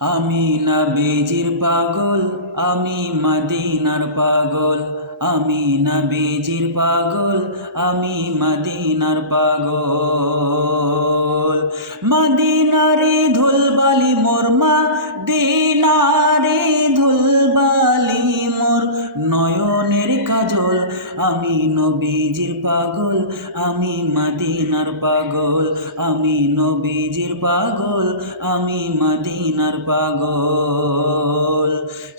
আমি নবীজির পাগল, আমি মদিনার পাগল। আমি নবীজির পাগল, আমি মদিনার পাগল। মদিনারে ধুলবালি মোর, মদিনারে ধুলবালি মোর নয়নের কাজল। আমি নবীজির পাগল, আমি মদিনার পাগল। আমি নবীজির পাগল, আমি মদিনার পাগল।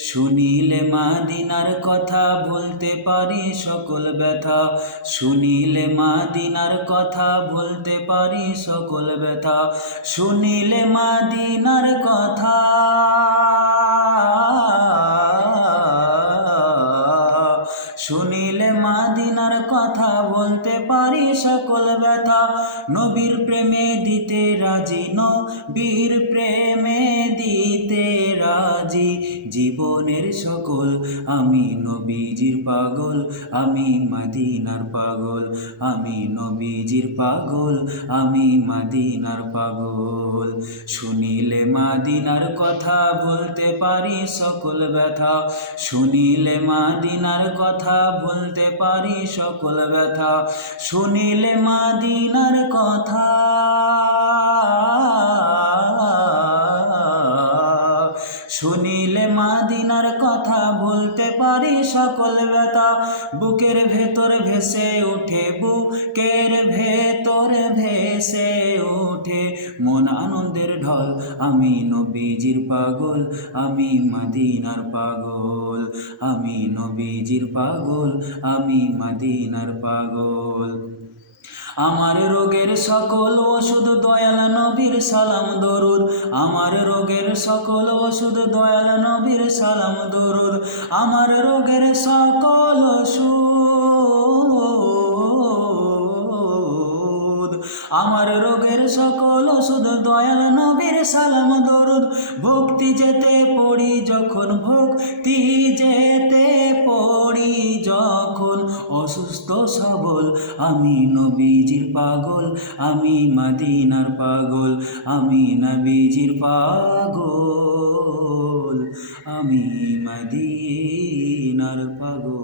শুনিলে মদিনার কথা ভুলতে পারি সকল ব্যথা। শুনিলে মদিনার কথা ভুলতে পারি সকল ব্যথা। শুনিলে মদিনার কথা, শুনিলে মদিনার কথা বলতে পারি সকল ব্যথা। নবীর প্রেমে দিতে রাজি, নবীর প্রেমে দিতে রাজি জীবনের সকল। আমি নবীজির পাগল, আমি মদিনার পাগল। আমি নবীজির পাগল, আমি মদিনার পাগল। শুনিলে মদিনার কথা ভুলতে পারি সকল ব্যথা। শুনিলে মদিনার কথা ভুলতে পারি সকল ব্যথা। শুনিলে মদিনার কথা, শুনিলে মদিনার কথা ভুলতে পারি সকল ব্যথা। বুকের ভেতর ভেসে উঠে, বুকের ভেতর ভেসে উঠে মন আনন্দের ঢল। আমি নবীজির পাগল, আমি মদিনার পাগল। আমি নবীজির পাগল, আমি মদিনার পাগল। আমার রোগের সকল ওষুধ দয়াল নবীর সালাম দরুদ। আমার রোগের সকল ওষুধ দয়াল নবীর সালাম দরুদ। আমার রোগের সকল ওষুধ, আমার রোগের সকল ওষুধ দয়াল নবীর সালাম দরুদ। ভক্তি যেতে পড়ি যখন, ভক্তি যেতে পড়ি যখন অসুস্থ সবল। আমি নবীজির পাগল, আমি মদিনার পাগল। আমি নবীজির পাগল, আমি মদিনার পাগল।